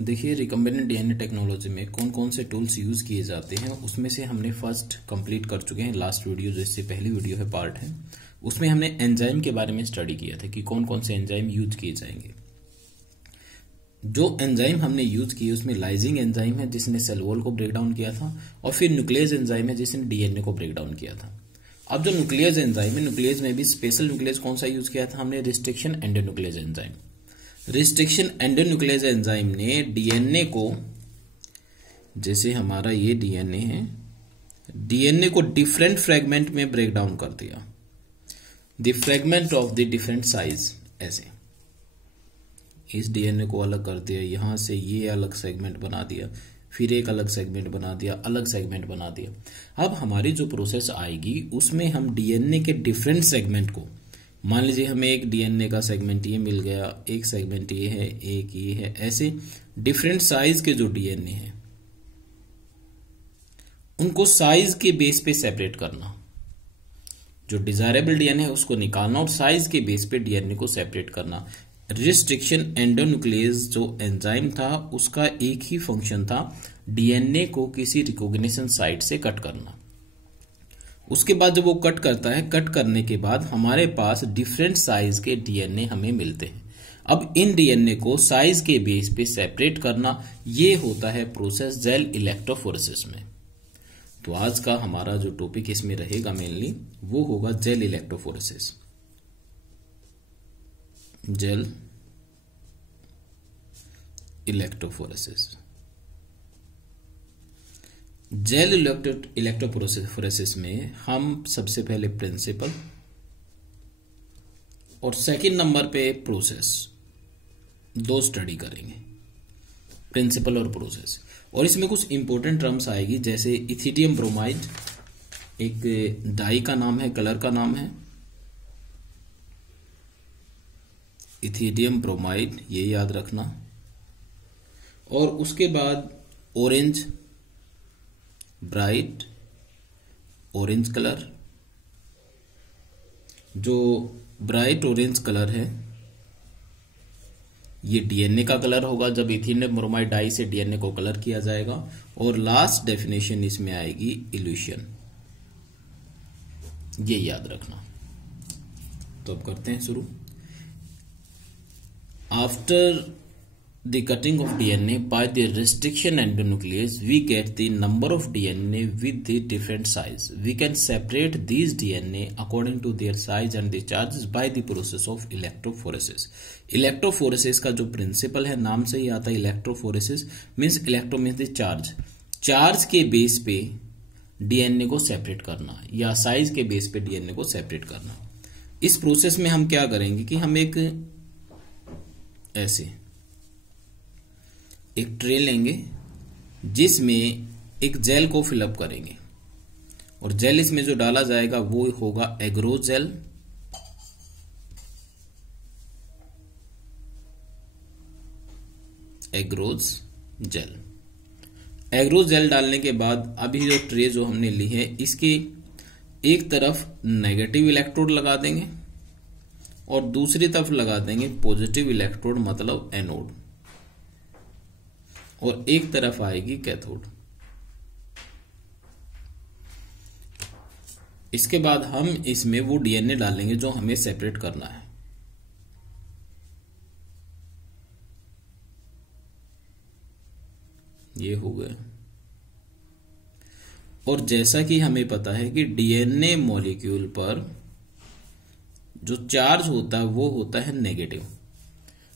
देखिए recombinant DNA technology में कौन कौन से टूल्स यूज किए जाते हैं उसमें से हमने फर्स्ट कंप्लीट कर चुके हैं। लास्ट वीडियो जो इससे पहली वीडियो है पार्ट है, उसमें हमने एंजाइम के बारे में स्टडी किया था कि कौन कौन से एंजाइम यूज किए जाएंगे। जो एंजाइम हमने यूज किए उसमें लाइजिंग एंजाइम है जिसने सेल वॉल को ब्रेक डाउन किया था, और फिर न्यूक्लियस एंजाइम है जिसने डीएनए को ब्रेक डाउन किया था। अब जो न्यूक्लियस एंजाइम है, न्यूक्लियस में भी स्पेशल न्यूक्लियस कौन सा यूज किया था हमने, restriction endonuclease enzyme. Restriction endonuclease enzyme ने डीएनए को, जैसे हमारा ये डीएनए है, डीएनए को डिफरेंट फ्रेगमेंट में ब्रेक डाउन कर दिया, the fragment of the different size. ऐसे इस डीएनए को अलग कर दिया, यहां से ये अलग सेगमेंट बना दिया, फिर एक अलग सेगमेंट बना दिया, अलग सेगमेंट बना दिया। अब हमारी जो प्रोसेस आएगी उसमें हम डीएनए के डिफरेंट सेगमेंट को, मान लीजिए हमें एक डीएनए का सेगमेंट ये मिल गया, एक सेगमेंट ये है, एक ये है, ऐसे डिफरेंट साइज के जो डीएनए हैं उनको साइज के बेस पे सेपरेट करना। जो डिजायरेबल डीएनए है उसको निकालना और साइज के बेस पे डीएनए को सेपरेट करना। रिस्ट्रिक्शन एंडोन्यूक्लियस जो एंजाइम था उसका एक ही फंक्शन था, डीएनए को किसी रिकॉग्निशन साइट से कट करना। उसके बाद जब वो कट करता है, कट करने के बाद हमारे पास डिफरेंट साइज के डीएनए हमें मिलते हैं। अब इन डीएनए को साइज के बेस पे सेपरेट करना, ये होता है प्रोसेस जेल इलेक्ट्रोफोरेसिस में। तो आज का हमारा जो टॉपिक इसमें रहेगा मेनली वो होगा gel electrophoresis. Gel electrophoresis. Gel electrophoresis में हम सबसे पहले प्रिंसिपल और सेकंड नंबर पे प्रोसेस दो स्टडी करेंगे, प्रिंसिपल और प्रोसेस। और इसमें कुछ इंपॉर्टेंट टर्म्स आएगी, जैसे इथिडियम ब्रोमाइड, एक डाई का नाम है, कलर का नाम है इथिडियम ब्रोमाइड, ये याद रखना। और उसके बाद ऑरेंज, ब्राइट ऑरेंज कलर। जो ब्राइट ऑरेंज कलर है ये डीएनए का कलर होगा जब इथिडियम ब्रोमाइड डाई से डीएनए को कलर किया जाएगा। और लास्ट डेफिनेशन इसमें आएगी इल्यूशन, ये याद रखना। तो अब करते हैं शुरू। After the cutting of DNA by the restriction endonuclease, we get the number of DNA with the different size. We can separate these DNA according to their size and the charges by the process of electrophoresis. Electrophoresis का जो principal है, नाम से ही आता है electrophoresis, means electro means the charge, charge के base पे DNA को सेपरेट करना या साइज के बेस पे डीएनए को सेपरेट करना। इस प्रोसेस में हम क्या करेंगे कि हम एक ऐसे एक ट्रे लेंगे जिसमें एक जेल को फिलअप करेंगे, और जेल इसमें जो डाला जाएगा वो होगा agarose gel. Agarose gel, agarose gel डालने के बाद अभी जो ट्रे जो हमने ली है इसके एक तरफ नेगेटिव इलेक्ट्रोड लगा देंगे और दूसरी तरफ लगा देंगे पॉजिटिव इलेक्ट्रोड, मतलब एनोड, और एक तरफ आएगी कैथोड। इसके बाद हम इसमें वो डीएनए डालेंगे जो हमें सेपरेट करना है। ये हो गया। और जैसा कि हमें पता है कि डीएनए मॉलिक्यूल पर जो चार्ज होता है वो होता है नेगेटिव।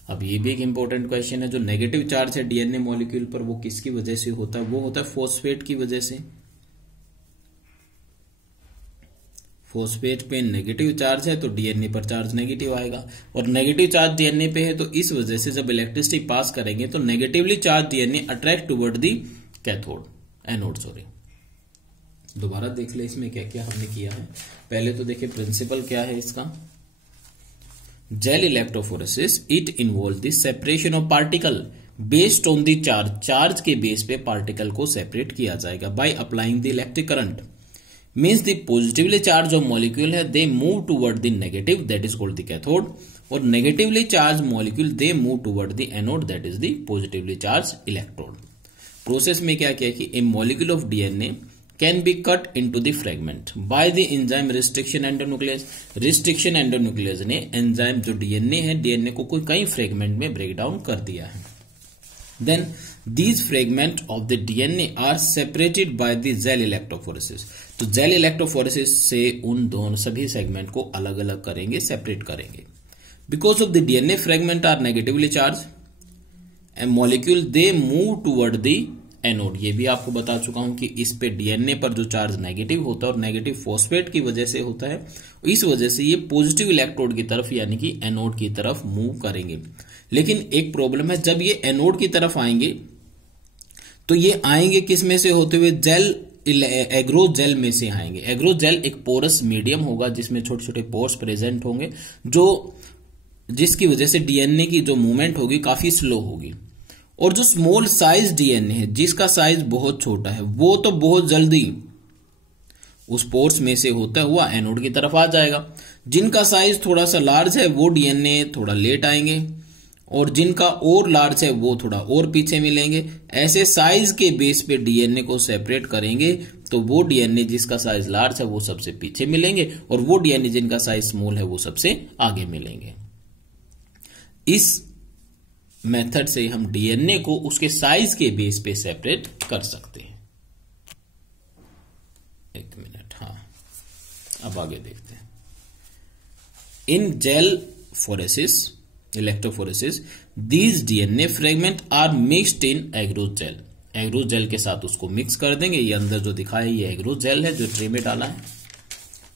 अब ये भी एक इंपॉर्टेंट क्वेश्चन है, जो नेगेटिव चार्ज है डीएनए मॉलिक्यूल पर वो किसकी वजह से होता है, वो होता है फॉस्फेट की वजह से। फॉस्फेट पे नेगेटिव चार्ज है तो डीएनए पर चार्ज नेगेटिव आएगा, और नेगेटिव चार्ज डीएनए पे है तो इस वजह से जब इलेक्ट्रिसिटी पास करेंगे तो negatively charge DNA attract toward the cathode, anode sorry. दोबारा देख ले इसमें क्या क्या हमने किया है। पहले तो देखिए प्रिंसिपल क्या है इसका। Gel electrophoresis, it involve the separation of particle based on the charge, charge के बेस पे पार्टिकल को सेपरेट किया जाएगा by applying the electric current. Means the positively charge of molecule है they move toward the negative, that is called the cathode, और negatively charge molecule they move toward the anode that is the positively charge electrode. Process में क्या किया कि a molecule of DNA can be cut into the fragment by the enzyme restriction endonuclease. Restriction endonuclease ने enzyme जो DNA है, DNA को कोई कई फ्रेगमेंट में ब्रेक डाउन कर दिया है। Then these fragments of the DNA are separated by the gel electrophoresis। तो जेल इलेक्ट्रोफोरेसिस से उन दोनों सभी सेगमेंट को अलग अलग करेंगे, सेपरेट करेंगे। Because of the DNA fragment are negatively charge a molecule they move toward the anode. ये भी आपको बता चुका हूं कि इस पे डीएनए पर जो चार्ज नेगेटिव होता है और नेगेटिव फॉस्फेट की वजह से होता है, इस वजह से ये पॉजिटिव इलेक्ट्रोड की तरफ यानी कि एनोड की तरफ मूव करेंगे। लेकिन एक प्रॉब्लम है, जब ये एनोड की तरफ आएंगे तो ये आएंगे किस में से होते हुए? जेल एग्रोजेल में से आएंगे। एग्रोजेल एक पोरस मीडियम होगा जिसमें छोटे छोटे पोर्स प्रेजेंट होंगे, जिसकी वजह से डीएनए की जो मूवमेंट होगी काफी स्लो होगी। और जो स्मॉल साइज डीएनए है, जिसका साइज बहुत छोटा है, वो तो बहुत जल्दी उस पोर्स में से होता हुआ एनोड की तरफ आ जाएगा। जिनका साइज थोड़ा सा लार्ज है वो डीएनए थोड़ा लेट आएंगे, और जिनका और लार्ज है वो थोड़ा और पीछे मिलेंगे। ऐसे साइज के बेस पे डीएनए को सेपरेट करेंगे तो वो डीएनए जिसका साइज लार्ज है वो सबसे पीछे मिलेंगे, और वो डीएनए जिनका साइज स्मॉल है वो सबसे आगे मिलेंगे। इस मेथड से हम डीएनए को उसके साइज के बेस पे सेपरेट कर सकते हैं। एक मिनट, हाँ, अब आगे देखते हैं। In gel phoresis electrophoresis these DNA fragment are mixed in agarose gel. Agarose gel के साथ उसको मिक्स कर देंगे। ये अंदर जो दिखा है ये एग्रोजेल है जो ट्रे में डाला है।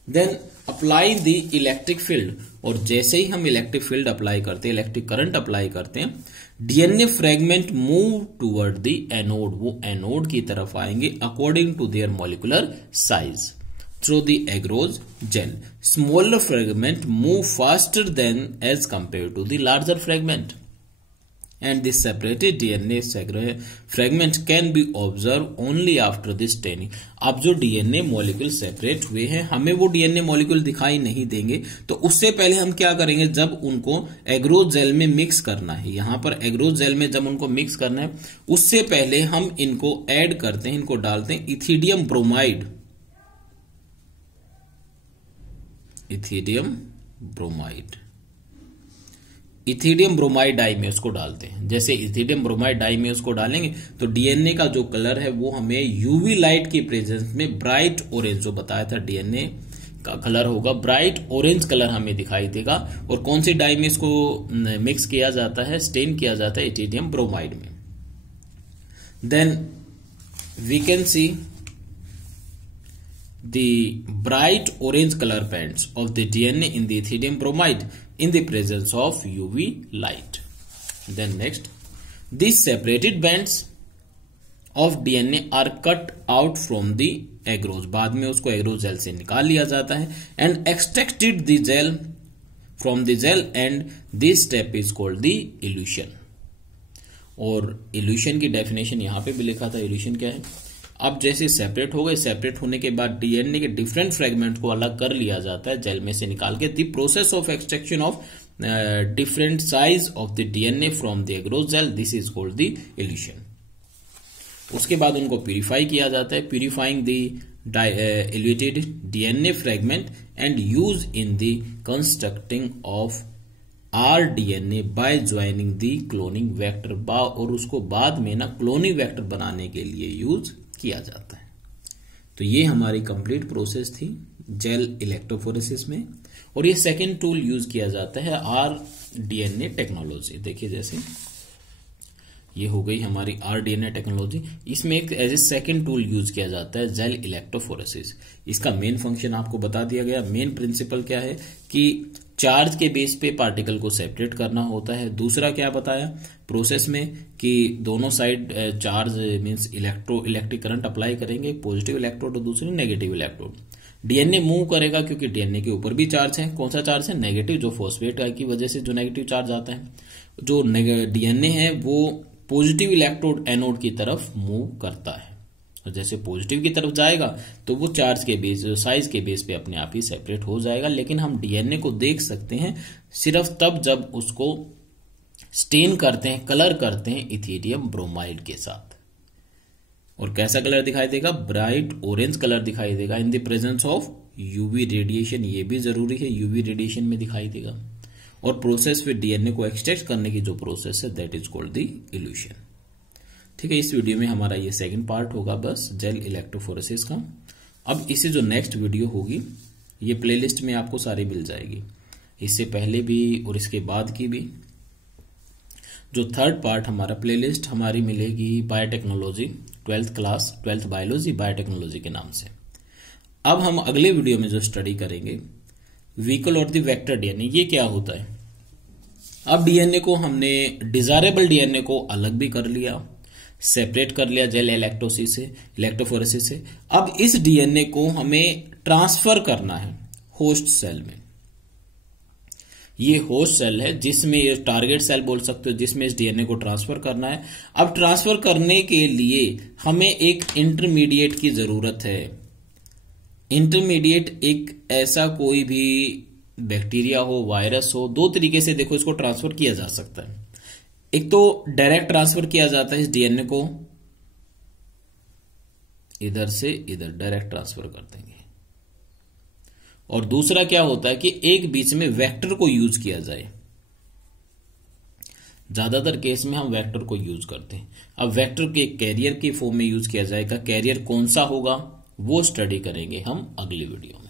Then apply the electric field, और जैसे ही हम इलेक्ट्रिक फील्ड अप्लाई करते हैं, इलेक्ट्रिक करंट अप्लाई करते हैं, DNA fragment move toward the anode. वो एनोड की तरफ आएंगे according to their molecular size through the agarose gel. Smaller fragment move faster than as compared to the larger fragment, and the separated DNA fragment can be observed only after the staining. अब जो DNA molecule separate हुए हैं, हमें वो DNA molecule दिखाई नहीं देंगे, तो उससे पहले हम क्या करेंगे? जब उनको एग्रोजेल में मिक्स करना है, यहां पर एग्रोजेल में जब उनको मिक्स करना है, उससे पहले हम इनको ऐड करते हैं, इनको डालते हैं ethidium bromide, ethidium bromide dye में उसको डालते हैं। जैसे इथिडियम ब्रोमाइड डाई में उसको डालेंगे तो डीएनए का जो कलर है वो हमें यूवी लाइट की प्रेजेंस में ब्राइट ऑरेंज, जो बताया था डीएनए का कलर होगा ब्राइट ऑरेंज कलर हमें दिखाई देगा। और कौन सी डाई में इसको मिक्स किया जाता है, स्टेन किया जाता है? इथिडियम ब्रोमाइड में। Then we can see the bright orange color bands of the DNA in the ethidium bromide in the presence of UV light. Then next, these separated bands of DNA are cut out from the agarose. बाद में उसको एग्रोजेल से निकाल लिया जाता है and extracted the gel from the gel, and this step is called the elution. और evolution की डेफिनेशन यहां पे भी लिखा था। इल्यूशन क्या है? अब जैसे सेपरेट हो गए, सेपरेट होने के बाद डीएनए के डिफरेंट फ्रेगमेंट को अलग कर लिया जाता है जेल में से निकाल के। The process of extraction of different size of the DNA from the एग्रोजेल, this is called the evolution. उसके बाद उनको प्यूरिफाई किया जाता है, purifying the eluted DNA fragment and use in the constructing of rDNA by joining the cloning vector, और उसको बाद में ना क्लोनिंग वेक्टर बनाने के लिए यूज किया जाता है। तो ये हमारी कंप्लीट प्रोसेस थी जेल इलेक्ट्रोफोरेसिस में, और ये सेकेंड टूल यूज किया जाता है rDNA टेक्नोलॉजी। देखिए जैसे ये हो गई हमारी rDNA टेक्नोलॉजी, इसमें एक as a second tool use किया जाता है जेल इलेक्ट्रोफोरेसिस। इसका मेन फंक्शन आपको बता दिया गया। मेन प्रिंसिपल क्या है कि चार्ज के बेस पे पार्टिकल को सेपरेट करना होता है। दूसरा क्या बताया प्रोसेस में कि दोनों side charge means electric current apply करेंगे, पॉजिटिव इलेक्ट्रोड और दूसरी नेगेटिव इलेक्ट्रोड। डीएनए मूव करेगा क्योंकि डीएनए के ऊपर भी चार्ज है। कौन सा चार्ज है? नेगेटिव, जो फॉस्फेट की वजह से जो नेगेटिव चार्ज आता है। जो डीएनए है वो पॉजिटिव इलेक्ट्रोड एनोड की तरफ मूव करता है, और जैसे पॉजिटिव की तरफ जाएगा तो वो चार्ज के बेस, साइज के बेस पे अपने आप ही सेपरेट हो जाएगा। लेकिन हम डीएनए को देख सकते हैं सिर्फ तब जब उसको स्टेन करते हैं, कलर करते हैं इथेरियम ब्रोमाइड के साथ। और कैसा कलर दिखाई देगा? ब्राइट ऑरेंज कलर दिखाई देगा in the presence of UV radiation. ये भी जरूरी है, यूवी रेडिएशन में दिखाई देगा। और प्रोसेस फिर डीएनए को एक्सट्रैक्ट करने की जो प्रोसेस है that is called the evolution. ठीक है, इस वीडियो में हमारा ये सेकंड पार्ट होगा बस जेल इलेक्ट्रोफोरेसिस का। अब इससे जो नेक्स्ट वीडियो होगी ये प्लेलिस्ट में आपको सारी मिल जाएगी, इससे पहले भी और इसके बाद की भी। जो थर्ड पार्ट हमारा प्लेलिस्ट हमारी मिलेगी biotechnology 12th class 12th biology biotechnology के नाम से। अब हम अगले वीडियो में जो स्टडी करेंगे व्हीकल और द वेक्टर डीएनए, ये क्या होता है। अब डीएनए को हमने डिजायरेबल डीएनए को अलग भी कर लिया, सेपरेट कर लिया जेल इलेक्ट्रोफोरेसिस से। अब इस डीएनए को हमें ट्रांसफर करना है होस्ट सेल में। ये होस्ट सेल है जिसमें ये टारगेट सेल बोल सकते हो, जिसमें इस डीएनए को ट्रांसफर करना है। अब ट्रांसफर करने के लिए हमें एक इंटरमीडिएट की जरूरत है। इंटरमीडिएट एक ऐसा कोई भी बैक्टीरिया हो, वायरस हो, दो तरीके से देखो इसको ट्रांसफर किया जा सकता है। एक तो डायरेक्ट ट्रांसफर किया जाता है इस डीएनए को, इधर से इधर डायरेक्ट ट्रांसफर कर देंगे। और दूसरा क्या होता है कि एक बीच में वेक्टर को यूज किया जाए। ज्यादातर केस में हम वेक्टर को यूज करते हैं। अब वेक्टर के कैरियर के फॉर्म में यूज किया जाएगा। कैरियर कौन सा होगा वो स्टडी करेंगे हम अगली वीडियो में।